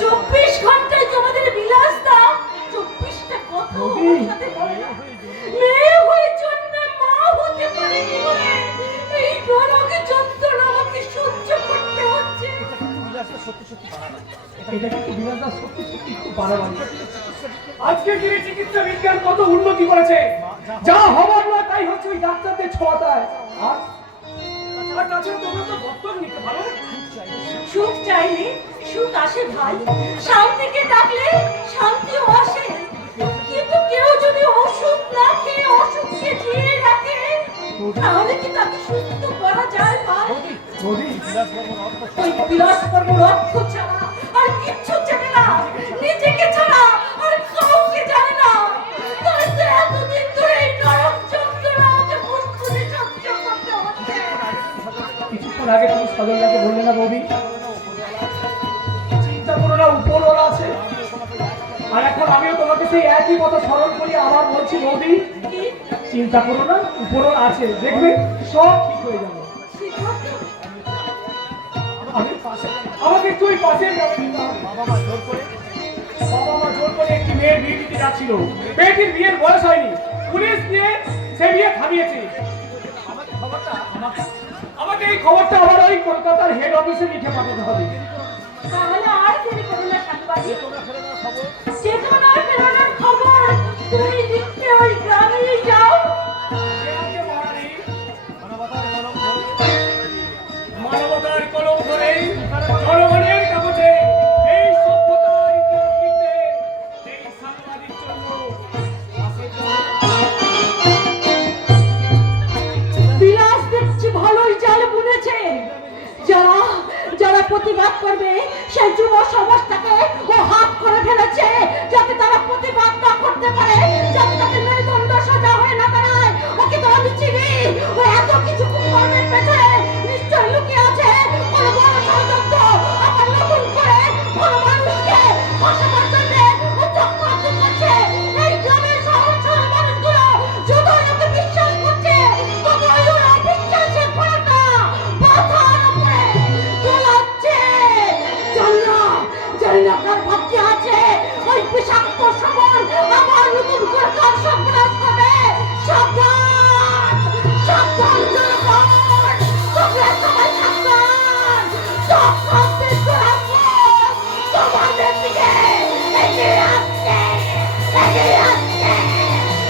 24 ঘন্টায় তোমাদের বিলাসটা 24টা কথা ওর সাথে বলে না। মেয়ে হয়ে জন্মে মা হতে পারেনি বলে এই নরকে যন্ত্রণা আমাকে সহ্য করতে হচ্ছে। এটা কিন্তু বিলাসদা সত্যি সত্যি খুব বাড়াবাড়ি। আজকের দিনে চিকিৎসা বিজ্ঞান কত উন্নতি করেছে, যা হবার না তাই হচ্ছে ওই ডাক্তারদের ছোঁয়াটায়। আর তাছাড়া তোমরা তো দত্তক নিতে পারো। সুখ চাইলে সুখ আসে ভাই, শান্তিকে ডাকলে শান্তিও আসে। কিন্তু কেউ যদি ওষুধ না খেয়ে অসুখকে দিয়ে রাখে তাহলে কি তাকে সুস্থ করা যায় ভাই? ওই বিলাসবর্মণ অর্থ ছাড়া আর কিচ্ছু জানে না, নিজেকে ছাড়া আর কাউকে জানে না। তাই তো এতদিন ধরে এই নরক যন্ত্রণা আমাকে বুঝতে সহ্য করতে হচ্ছে। কিছুক্ষণ আগে তুমি সজলদাকে বললে না বৌদি, চিন্তা করো না উপরওয়ালা আছে। আর এখন আমিও তোমাকে সেই একই কথা স্মরণ করি, আবার বলছি বৌদি চিন্তা করো না, উপরওয়ালা আছে, দেখবে সব ঠিক হয়ে যাবে। আমাকে একটু ওই পাশে বাবা মা জোর করে একটি মেয়ের বিয়ে দিতে যাচ্ছিল। মেয়েটির বিয়ের বয়স হয়নি, পুলিশ দিয়ে সে বিয়ে থামিয়েছে। আমাকে এই খবরটা আবার ওই কলকাতার হেড অফিসে লিখে পাঠাতে হবে। তাহলে আর দেরি করো না সাংবাদিক, চেতনার ফেরানোর খবর তুমি লিখতে ওই গ্রামেই যাও। মানবতার কলম ধরে জনগণের কাগজে এই সভ্যতার ইতিহাস লিখতে এই সাংবাদিক জন্য বিলাস দেখছি ভালোই জাল বুনেছে। যারা যারা প্রতিবাদ করবে সেই যুব সমাজটাকে ও হাত করে ফেলেছে, যাতে তারা প্রতিবাদ না করতে পারে, যাতে তাদের মেরুদণ্ড সোজা হয়ে না দাঁড়ায়। ওকে তো আমি চিনি, ও এত কিছু কুকর্মের পেছনে নিশ্চয় লুকিয়ে আছে কোনো বড় ষড়যন্ত্র। আবার নতুন করে কোনো মানুষকে ফাঁসাবার জন্য ও চক্রান্ত করছে। এই গ্রামের সহজ সরল মানুষগুলো যতই ওকে বিশ্বাস করছে ততই ওরা বিশ্বাসের ফলটা মাথার উপরে দোলাচ্ছে। জানি না কার ভাগ্যে আছে ওই বিষাক্ত সবল আবার নতুন করে কার সর্বনাশ করবে। সাবধান সাবধান জনগণ, তোমরা সবাই সাবধান। চক্রান্তের দুরাত্মক তোমাদের দিকে এগিয়ে আসছে, এগিয়ে আসছে,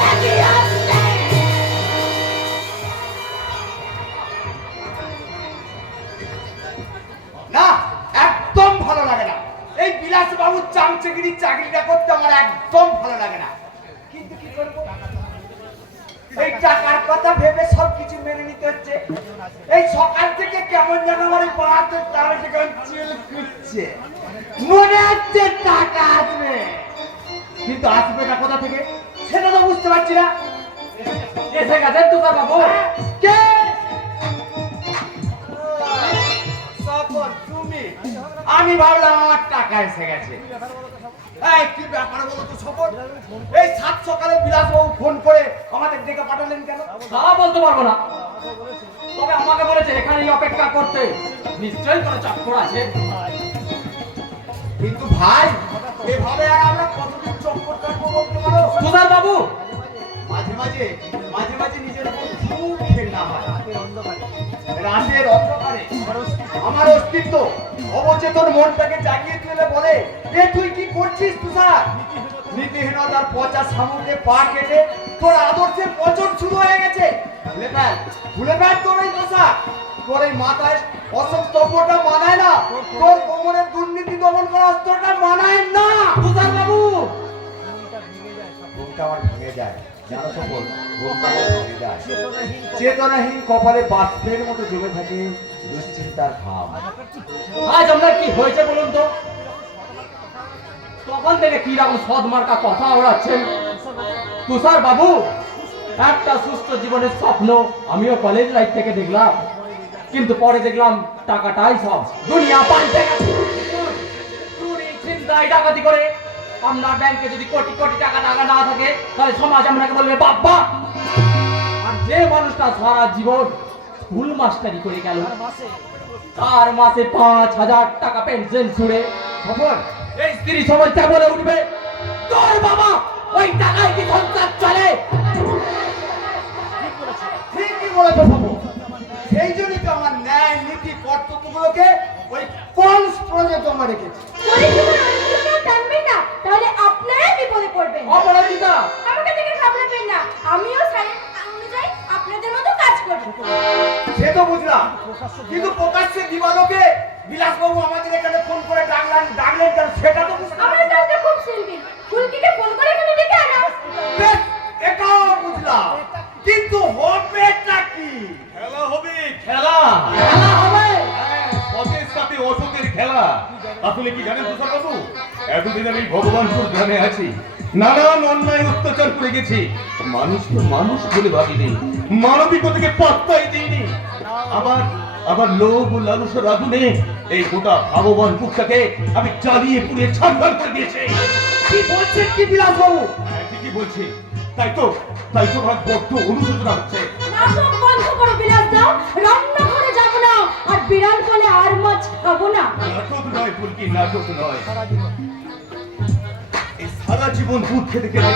এগিয়ে আসছে। না, একদম ভালো লাগে না। এই বিলাস বাবুর চামচেগিরি চাকরিটা করতে আমার একদম ভালো লাগে না। কিন্তু কি করব, এই টাকার কথা ভেবে সবকিছু মেনে নিতে হচ্ছে। এই সকাল থেকে কেমন যেন আমার বাড়াতে তার চিল করছে, মনে হচ্ছে টাকা আসবে, কিন্তু আসবে না কোথা থেকে সেটা তো বুঝতে পারছি না। এসে গেছেন তো তার বাবু। কে? সফর তুমি? আমি ভাবলাম আমার টাকা এসে গেছে। এই কি ব্যাপার বলো তো সফর? এই সাত সকালে বিলাসবাবু ফোন করে আমাদের ডেকে পাঠালেন কেন? তা বলতে পারবো না, তবে আমাকে বলেছে এখানেই অপেক্ষা করতে। নিশ্চয়ই কোনো চক্কর আছে। কিন্তু ভাই এভাবে আর আমরা কতদিন চক্কর কাটবো বলতে পারো? সুধার বাবু মাঝে মাঝে নিজের উপর খুব ঘেন্না হয়। রাতের অন্ধকারে আমার অস্তিত্ব অবচেতন মনটাকে জাগিয়ে তুলে বলে, এ তুই কি করছিস তুষার? নীতিহীনতার পচা সামুদ্রে পা কেটে তোর আদর্শের পচন শুরু হয়ে গেছে। ভুলে ফেল তোর এই পোশাক, তোর এই মাথায় অশোক স্তম্ভটা মানায় না, তোর কোমরের দুর্নীতি দমন করা অস্ত্রটা মানায় না। সুধার বাবু ঘুমটা আমার ভেঙে যায়, জানো সফল, ঘুমটা আমার ভেঙে যায়। চেতনাহীন কপালে বাষ্পের মতো জমে থাকে দুশ্চিন্তার ঘাম। আজ আমরা কি হয়েছে বলুন তো? তখন থেকে কি রকম সদমার্কা কথা ওড়াচ্ছেন তুষার বাবু। একটা সুস্থ জীবনের স্বপ্ন আমিও কলেজ লাইফ থেকে দেখলাম, কিন্তু পরে দেখলাম টাকাটাই সব, দুনিয়া পাল্টে গেছে। চুরি ছিনতাই ডাকাতি করে আপনার ব্যাংকে যদি কোটি কোটি টাকা না থাকে তাহলে সমাজ আপনাকে বলবে বাবা। আর যে মানুষটা সারা জীবন স্কুল মাস্টারি করে গেল, তার মাসে 5,000 টাকা পেনশন ছুড়ে খবর এই স্ত্রী সমস্যা বলে উঠবে তোর বাবা ওই টাকায় কি সংসার চলে? ঠিকই বলেছো খবর। সেই জন্যই তো আমার ন্যায় নীতি কর্তব্যগুলোকে ওই কনস্ট্রোলে জমা রেখেছি। পরিজনের অনুমোদন টানবেন না, তাহলে আপনারাই বিপদে পড়বেন। অপরাজিতা আমাকে দেখে ঘাবড়াবেন না, আমিও সাইলেন্ট অনুযায়ী আপনাদের মতো কাজ করব। সে তো বুঝলাম, কিন্তু প্রকাশ্যে দিবালোকে বিলাসবাবু আমাদের এখানে ফোন করে ডাকলেন কেন সেটা তো বুঝলাম। আমার কাজটা খুব সিম্পল, ফুলকিকে ফোন করে এখানে ডেকে আনা। বেশ, এটাও বুঝলাম, কিন্তু হবেটা কি? খেলা হবে, খেলা খেলা হবে। হ্যাঁ, সতের সাথে অসতের খেলা। আসলে কি জানেন তুষার বাবু, এতদিন আমি ভগবানপুর গ্রামে আছি, নানান অন্যায় অত্যাচার করে গেছি, মানুষকে মানুষ বলে ভাবিনি, মানবিকতাকে পাত্তাই দিইনি। আবার লোভ ও লালসার আগুনে এই গোটা ভগবানপুরটাকে আমি জ্বালিয়ে পুড়িয়ে ছাড়খাড় করে দিয়েছি। কি বলছেন কি বিলাসবাবু? হ্যাঁ, ঠিকই বলছি। তাই তো আমার বড্ড অনুশোচনা হচ্ছে। নাটক বন্ধ করো বিলাস দাও, রান্নাঘরে যাব না, আর বিড়াল বলে আর মাছ খাবো না। নাটক নয় ফুলকি, নাটক নয়। এই সারা জীবন দুধ খেতে খেতে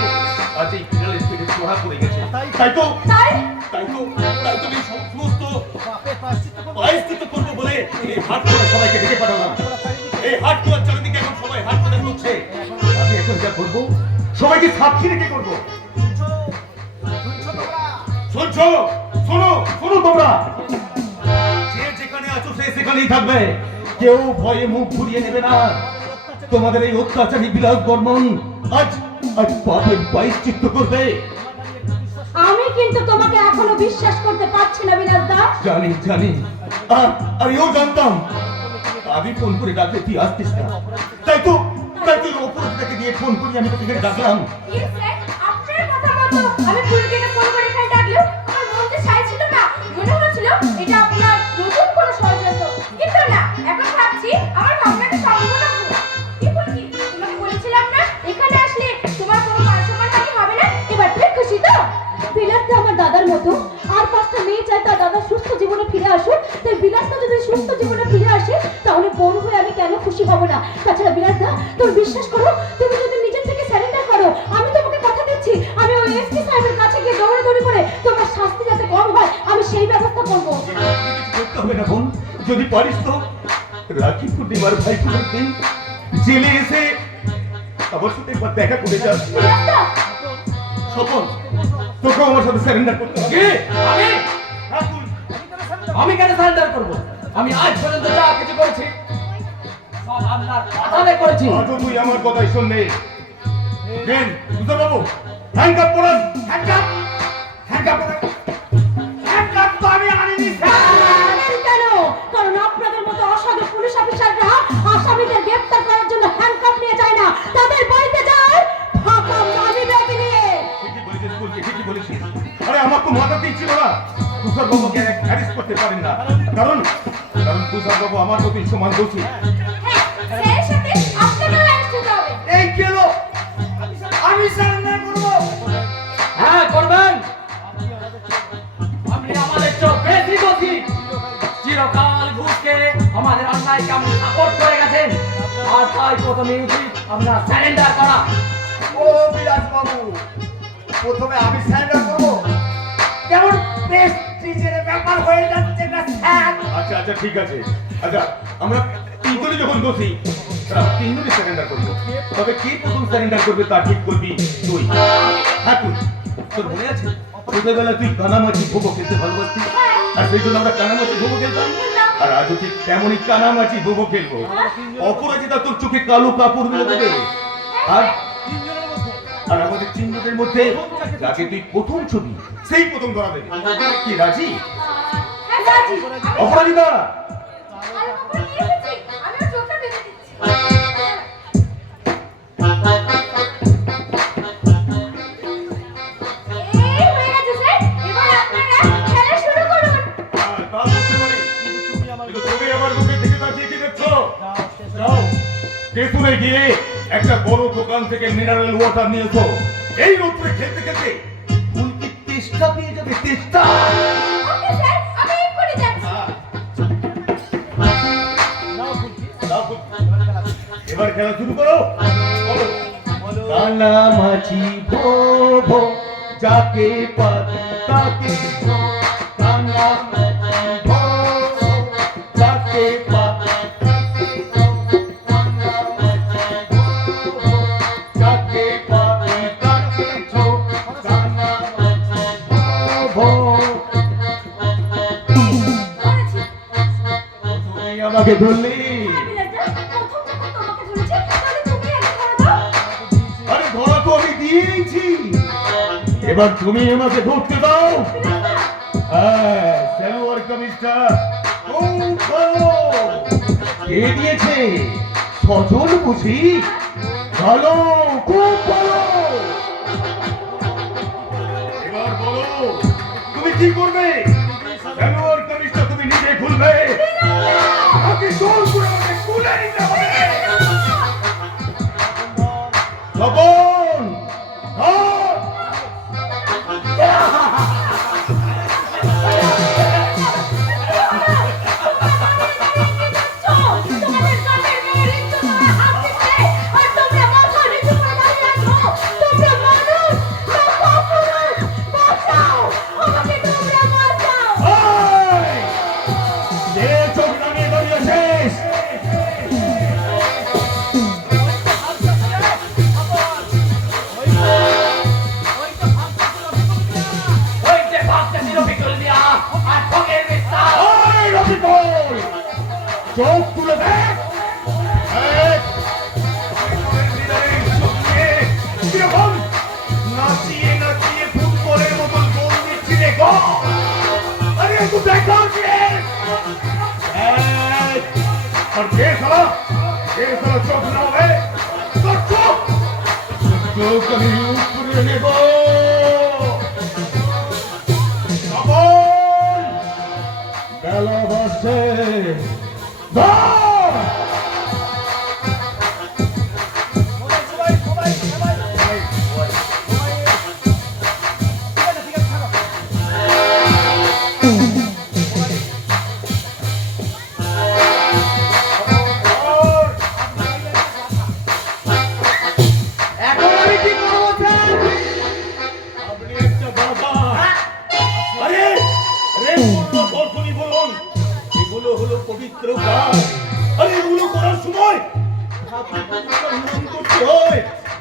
আজ এই বিড়ালের পেটে চোরা পড়ে গেছে। তাই তো তাই এই সমস্ত পায়স্তিত করবো বলে এই হাট করে সবাইকে ডেকে পাঠালাম। এই হাট করার চারিদিকে এখন সবাই হাট করে করছে। আমি এখন যা করবো সবাইকে সাক্ষী রেখে করবো। শুনছো, শোনো শোনো তোমরা, যে যেখানে আছো সে সেখানেই থাকবে, কেউ ভয়ে মুখ ঘুরিয়ে নেবে না। তোমাদের এই অত্যাচারী বিলাস বর্মন আজ পাপের প্রায়শ্চিত্ত করবে। আমি কিন্তু তোমাকে এখনো বিশ্বাস করতে পারছি না বিলাস দা। জানি আর এও জানতাম, আমি ফোন করে ডাকলে তুই আসতিস না। তাই তো অপরাধটাকে দিয়ে ফোন করি আমি তোকে ডাকলাম। ইয়েস স্যার, আপনার কথা মতো আমি ফুলকিকে ফোন করে এখানে ডাকলেও আমার মনটা সাই ছিল না। মনে হচ্ছিল এটা আপনার নতুন কোনো ষড়যন্ত্র, কিন্তু না, এখন ভাবছি আমার ভাবনাটা সম্পূর্ণ ভুল। কি ফুলকি, তোমাকে বলেছিলাম না এখানে আসলে তোমার কোনো মান সম্মান হানি হবে না। এবার তুই খুশি তো? বিলাসটা আমার দাদার মতো, আর 5টা মেয়ে চায় তার দাদা সুস্থ জীবনে ফিরে আসুক। তাই বিলাসটা যদি সুস্থ জীবনে ফিরে আসে তাহলে বোন হয়ে আমি কেন খুশি হব না? তাছাড়া বিলাসদা, তুমি বিশ্বাস করো, তুমি যদি নিজের থেকে স্যারেন্ডার করো, আমি তোমাকে কথা দিচ্ছি, আমি ওই এসপি সাহেবের কাছে গিয়ে দৌড়াদৌড়ি করে তোমার শাস্তি যাতে কম হয় আমি সেই ব্যবস্থা করবো। করতে হবে না বোন, যদি পারিস তো রাখি পূর্ণিমার ভাই পুজোর দিন জেলে এসে আমার সাথে একবার দেখা করে যাস। বিলাসদা, স্বপন, তোকে আমার সাথে স্যারেন্ডার করতে হবে। কি? আমি হ্যাঁ, তুই। আমি কেন সারেন্ডার করব? আমি আজ পর্যন্ত যা কিছু করেছি সব আপনার কথাতে করেছি। আজও তুই আমার কথাই শুনলে। বেন, তুষার বাবু, হ্যান্ডকাপ পরান। হ্যান্ডকাপ তো আমি আনিনি স্যার। জানেন কেন? কারণ আপনাদের মতো অসাধু পুলিশ অফিসাররা আসামিদের গ্রেফতার করার জন্য হ্যান্ডকাপ নিয়ে যায় না, তাদের বাড়িতে যায় ফাঁকা মানি ব্যাগ নিয়ে। ঠিকই বলেছিস ফুলকি, ঠিকই বলেছিস। আরে আমার তো মাথাতেই ছিল না তুষার বাবুকে অ্যারেস্ট করতে পারেন না, কারণ তুষার বাবু আমার প্রতি সমান দোষী। হ্যাঁ, স্যারের সাথে আপনাকেও অ্যারেস্ট হতে হবে। এই গেল, আমি সারেন্ডার করবো। হ্যাঁ করবেন। আপনি আমাদের চেয়ে বেশি দোষী। চিরকাল ঘুষকে আমাদের অন্যায়কে আপনি সাপোর্ট করে গেছেন, আর তাই প্রথমে উচিত আপনার সারেন্ডার করা। ও বিলাসবাবু, প্রথমে আমি সারেন্ডার করবো? কেমন প্রেস্টিজের ব্যাপার হয়ে যাচ্ছে না স্যার? আচ্ছা ঠিক আছে। আচ্ছা, আমরা তিনজনই যখন দোষী তিনজনই স্যারেন্ডার করবো, তবে কে প্রথম স্যারেন্ডার করবে তা ঠিক করবি তুই। হ্যাঁ তুই, তোর মনে আছে ছোটবেলায় তুই কানামাছি ভোগো খেলতে ভালোবাসতি, আর সেই জন্য আমরা কানামাছি ভোগো খেলতাম। আর আজও ঠিক তেমনই কানামাছি ভোগো খেলবো। অপরাজিতা তোর চোখে কালো কাপড় মেলে দেবে, আর আমাদের তিনজনের মধ্যে যাকে তুই প্রথম ছবি সেই প্রথম ধরা দেবে। কি রাজি? হ্যাঁ, রাজি। অপরাজিতা, আরে বাবা, নিয়ে এসেছি। আমিও চোখটা বেঁধে দিচ্ছি। এই হয়ে গেছে স্যার, এবার আপনারা খেলা শুরু করুন। তা বলতে পারি, কিন্তু তুমি আমার মুখের দিকে তাকিয়ে কি দেখছো? যাও, স্টেশনে গিয়ে একটা বড় দোকান থেকে মিনারেল ওয়াটার নিয়ে এসো। এই রোদ্রে খেলতে খেলতে ফুলকি তেষ্টা পেয়ে যাবে, তেষ্টা। ওকে স্যার, আমি এক্ষুনি যাচ্ছি। দাও ফুলকি। এবার খেলা শুরু করো। বলো। কানামাছি ভো ভো যাকে পারি তাকে ভো। কানামাছি ভো ভো যাকে পারি তাকে ভো। কানামাছি ভো ভো যাকে পারি তাকে ভো। কানামাছি ভো ভো। ধরেছি। তুমি আমাকে ধরলি? প্রথম যখন তোমাকে ধরেছি, তাহলে তুমি আগে ধরে দাও। আরে ধরা তো আমি দিয়েছি, এবার তুমি আমাকে ধরতে দাও। হ্যাঁ, সালোয়ার কামিজটা খুব ভালো। কে দিয়েছে? সজল বুঝি? ভালো, খুব ভালো। এবার বলো তুমি কি করবে? সালোয়ার কামিজটা তুমি নিজে খুলবে নাকি জোর করে আমাকে খুলে নিতে হবে? লবণ ধর। তোমাদের গ্রামের মেয়ের ইজ্জতে হাত দিচ্ছে, আর তোমরা মাথা নিচু করে দাঁড়িয়ে আছো। তোমরা মানুষ না অপরাধ? বাঁচাও আমাকে, তোমরা বাঁচাও। এই! যে চোখ নামিয়ে দাঁড়িয়েছিস, ওই যে ভাবতেছি রফিকুল মিয়া আর ঠগের মিথ্যা। ওই রফিকুল, চোখ তুলে দেখ। এই! কিরকম নাচিয়ে নাচিয়ে ফুটবলের মতন গোল দিচ্ছি রে গো। আরে একটু দেখা কে? এই! আর কে শালা? কে শালা চোখ নামাবে? তোর চোখ! চোখ আমি উপরে নেব। বাবন! বেলা বাজছে। ধর! এখন আমি কি করবো স্যার? আপনি একটা বাবা। আরে আরে পূর্ণ দর্শনী বলুন, এগুলো হলো পবিত্র কাজ। আরে এগুলো করার সময় ঠাকুর প্রতিষ্ঠা নিয়ম করতে হয়,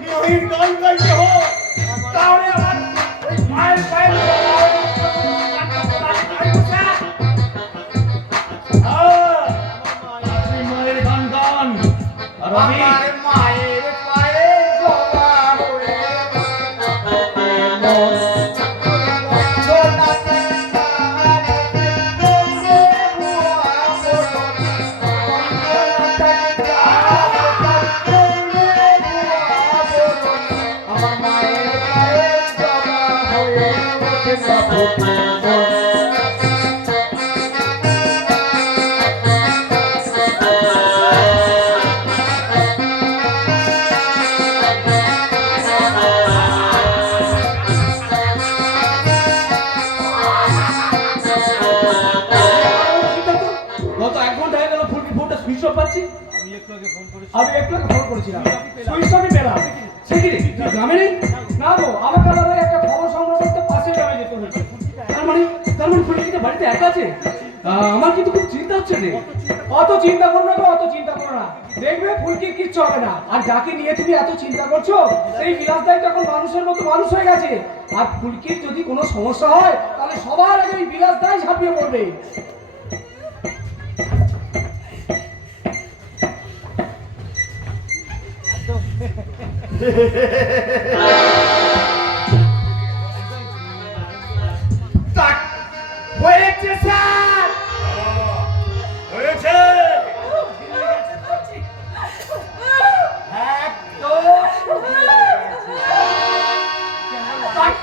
মায়ের গান গাইতে হয়। তাহলে আমার ওই মায়ের পায়ের আপনি মায়ের গান গান আর আমি আমার মায়ের পায়ে জবা হয়ে আমার মায়ের পায়ে জবা হয়ে গত 1 ঘন্টা হয়ে গেল ফুলকি ফোনটা সুইচ অফ পাচ্ছি। আমি একটু আগে ফোন করেছিলাম, সুইচ অফই পেলাম। সে কি রে, তুই গ্রামে নেই? না গো, আমাকে আবার ওই একটা খবর সংগ্রহ করতে পাশের গ্রামে যেতে হয়েছে। তার মানে ফুলকিটা বাড়িতে একা আছে? আমার কিন্তু খুব চিন্তা হচ্ছে রে। অত চিন্তা করো না গো, অত চিন্তা করো না। দেখবে ফুলকির কিচ্ছু হবে না। আর যাকে নিয়ে তুমি এত চিন্তা করছো, সেই বিলাসদাই তো এখন মানুষের মতো মানুষ হয়ে গেছে। আর ফুলকির যদি কোনো সমস্যা হয়, তাহলে সবার আগে ওই বিলাসদাই ঝাঁপিয়ে পড়বে। তাক হয়েছে স্যার। হয়েছে।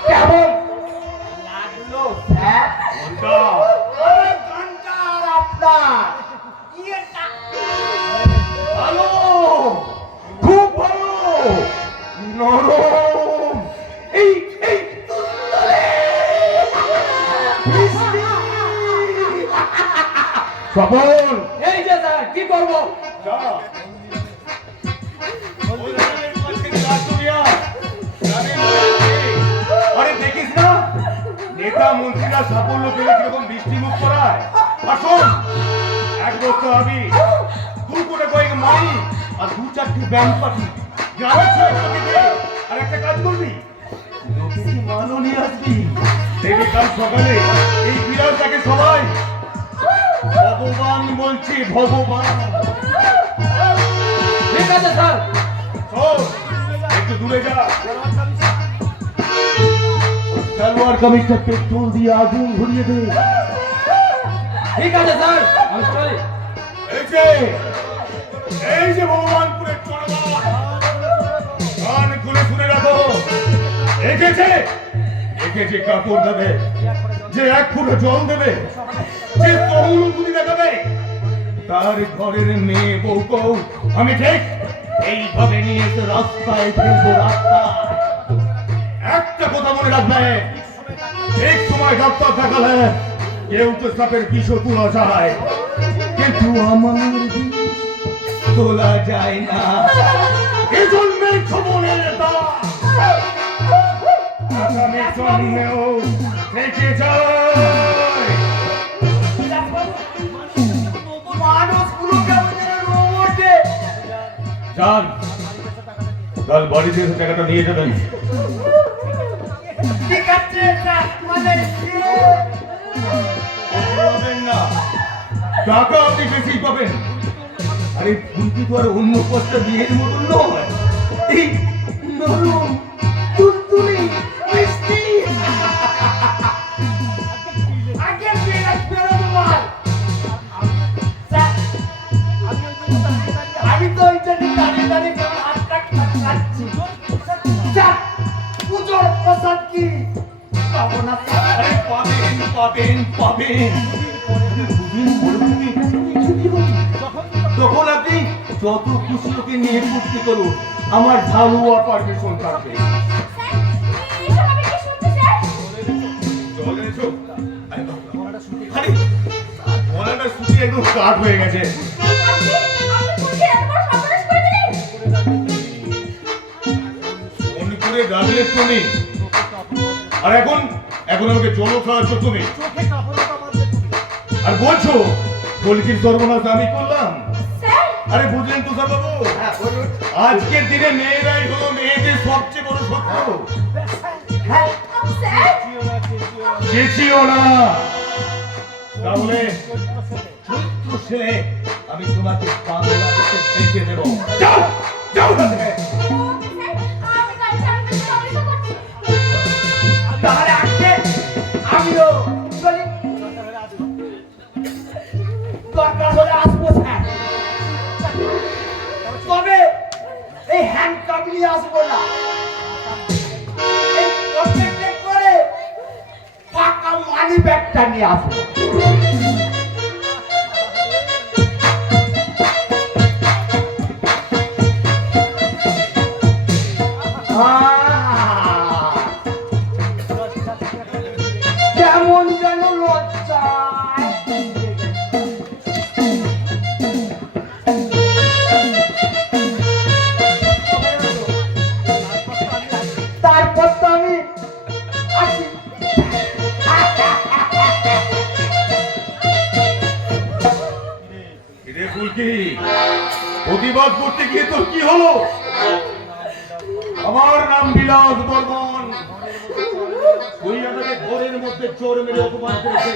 কেমন লাগলো স্যার? ঘন্টা আমার ঘন্টা আর আপনার ইয়েটা ভালো, খুব ভালো, নরম সাফল্য পেলে কিরকম বৃষ্টি মুখ করায়। আসুন, এক বস্তা আমি 2 কোটি কয়েক মাই আর 2-4টি ব্যাংক পাঠি গ্রামের ছেলেগুলোকে দিয়ে আর একটা কাজ করবি, লোকের মালও নিয়ে আসবি। দেখবি কাল সকালে এই বিড়ালটাকে সবাই ভগবান বলছি, ভগবান। ঠিক আছে স্যার। শোন, একটু দূরে যা, সালোয়ার কামিজটা পেট্রোল দিয়ে আগুন ধরিয়ে দে। ঠিক আছে স্যার, আমি চলি। এই যে ভগবানপুরের চড়বা, কান খুলে শুনে রাখো। এঁকেছে কাপড় দেবে, যে 1 ফুটা জল দেবে, যে সহানুভূতি দেখাবে, তার ঘরের মেয়ে বউ আমি ঠিক এইভাবে নিয়ে এসে রাস্তায় ফেলবো। রাস্তায় একটা কথা মনে রাখবে, ঠিক সময় ডাক্তার দেখালে কেউ তো সাপের বিষও তোলা যায়, কিন্তু আমার বিষ তোলা যায় না। এই জন্মের খবরের আগামী জন্মেও থেকে যায়। মানুষগুলো কেমন যেন রোবটে। যান, কাল বাড়িতে এসে টাকাটা নিয়ে যাবেন। ঠিক আছে স্যার, মানে পাবেন না, টাকা আপনি বেশি পাবেন। আরে ফুলকি তো আর অন্য কষ্ট বিয়ের মতন নয়, এই নরম তুলতুলে মিষ্টি। আগে পেরাক বেরোবো বল। স্যার, আমি তো ওই জন্য দাঁড়িয়ে কেমন হাতটা খাচ্ছি। স্যার, পুজোর প্রসাদ কি পাবো না স্যার? আরে পাবেন। তখন আপনি যত খুশি ওকে নিয়ে ফুর্তি করুন, আমার ঢালুয়া পারমিশন থাকবে। চলে এসো। আরে গলাটা শুকিয়ে একদম কাঠ হয়ে গেছে। মনে করে গাজলের তুমি, আর এখন আমাকে চলো খাওয়াচ্ছ তুমি, আর বলছো কলকির সর্বনাশ আমি করলাম। আরে বুঝলেন তো স্যার বাবু, হ্যাঁ বলুন। আজকের দিনে মেয়েরাই হলো মেয়েদের সবচেয়ে বড় শত্রু। হ্যাঁ চেঁচিও না, তাহলে ছোট্ট ছেলে আমি তোমাকে বাংলাদেশে দেখে দেব। যাও যাও ওখান থেকে। তাহলে আজকে আমিও চলি। দরকার হলে আসবো স্যার, তবে এই হ্যান্ডকাপ নিয়ে আসবো না। এই পকেটে করে ফাঁকা মানি ব্যাগটা নিয়ে আসবো। কেমন যেন লজ্জায় তারপর তো আমি আসি। রে ফুলকি, প্রতিবাদ করতে গিয়ে তোর কি হলো? আমার নাম বিলাস বর্মন। তুই আমাকে ঘরের মধ্যে চোর মেরে অপমান করেছিস,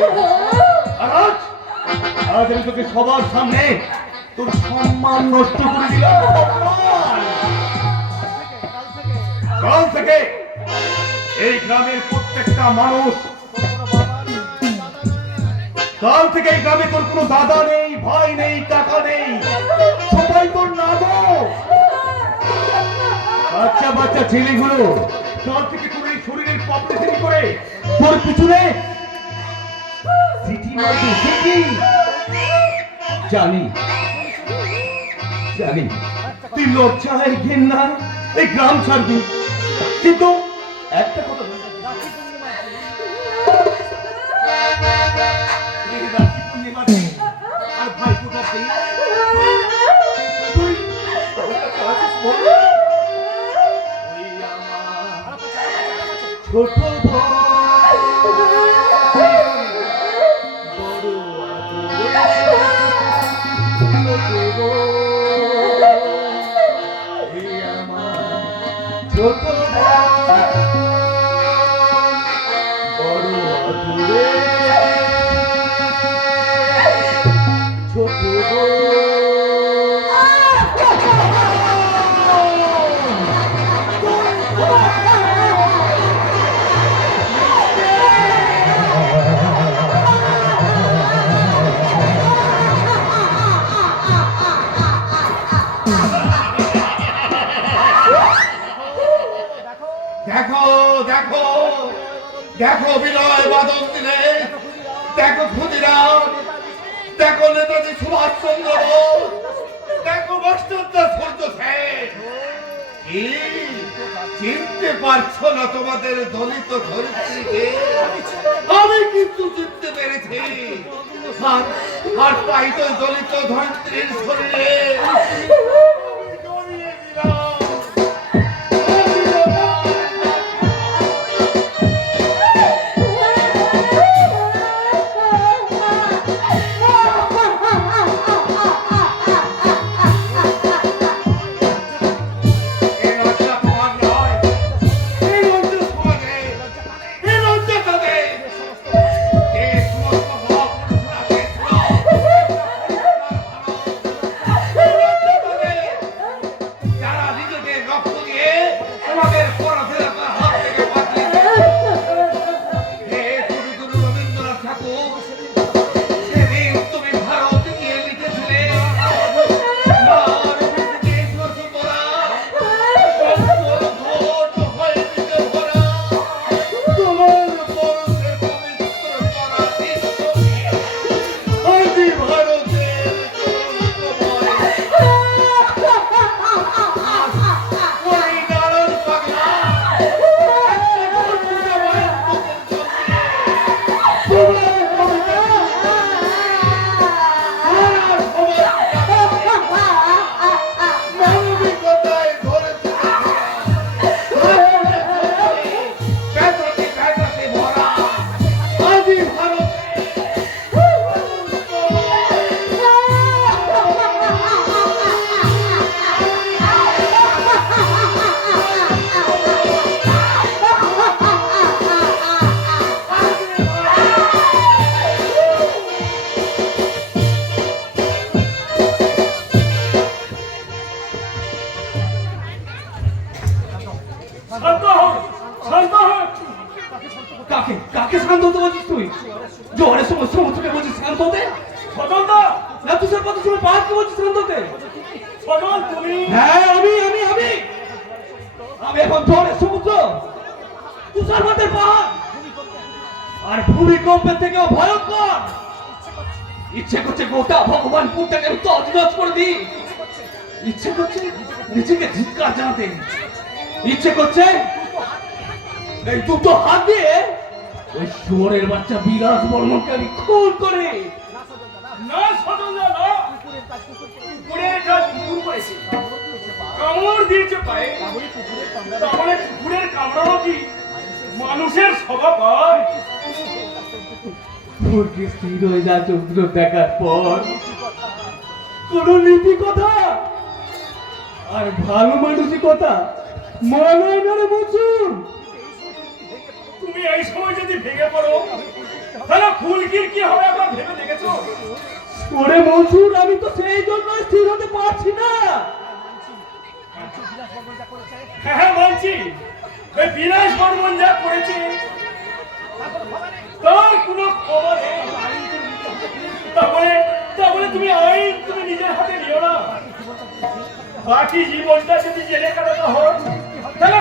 আর আজ আমি তোকে সবার সামনে তোর সম্মান নষ্ট করে দিলাম। কাল থেকে এই গ্রামের প্রত্যেকটা মানুষ, কাল থেকে এই গ্রামে তোর কোনো দাদা নেই, ভাই নেই, টাকা নেই, সবাই তোর নামো। বাচ্চা বাচ্চা ছেলেগুলো কাল থেকে তোর এই শরীরের পাবলিসিটি করে তোর পিছনে সিটি মারবে, সিটি। জানি তুই লজ্জায় ঘেন্নায় এই গ্রাম ছাড়বি, কিন্তু একটা কথা বল, এই রাখি পূর্ণিমাতে আর ভাই ফোটাতে তুই ছোট ভাই দেখো দেখো দেখো বিনয় বাদল দিলে, দেখো ক্ষুদিরাম, দেখো নেতাজি সুভাষ চন্দ্র বোস, দেখো মাস্টারদা সূর্য সেন। কি চিনতে পারছো না তোমাদের দলিত ধরিত্রীকে? আমি কিন্তু চিনতে পেরেছি। আর তাই তো দলিত ধরিত্রীর শরীরে জড়িয়ে দিলাম। কাকে কাকে শান্ত হতে বলছিস তুই? জোয়ারের সময় সমুদ্রকে বলছিস শান্ত হতে? সজলদা না, তুষার কথা শুনে পাহাড়কে বলছিস শান্ত হতে? সজল তুমি? হ্যাঁ আমি আমি আমি আমি এখন জোয়ারের সমুদ্র, তুষারপাতের পাহাড়, আর ভূমিকম্পের থেকেও ভয়ঙ্কর। ইচ্ছে করছে গোটা ভগবানপুরটাকে আমি তছনছ করে দিই। ইচ্ছে করছে নিজেকে ধিক্কার জানাতে, ইচ্ছে করছে এই দুটো হাত দিয়ে ওই শুয়োরের বাচ্চা বিলাস বর্মনকে আমি খুন করে। না সজলদা না, কুকুরের কাজ কুকুর করেছে, কামড় দিয়েছে পায়ে, তাহলে কুকুরের কামড়ানো কি মানুষের স্বভাব হয়? মুরগি স্থির হয়ে যা চন্দ্র দেখার পর কোন নীতি কথা আর ভালো মানুষই কথা মানায় না রে বচুন। তুমি এই সময় যদি ভেঙে পড়ো তাহলে ফুলকির কি হবে একবার ভেবে দেখেছো? ওরে মনসুর, আমি তো সেই জন্য স্থির হতে পারছি না। হ্যাঁ হ্যাঁ মানছি, এই বিলাস বর্মন যা করেছে তার কোনো ক্ষমা নেই। তাহলে তুমি আইন তুমি নিজের হাতে নিও না। বাকি জীবনটা যদি জেলে কাটাতে হয়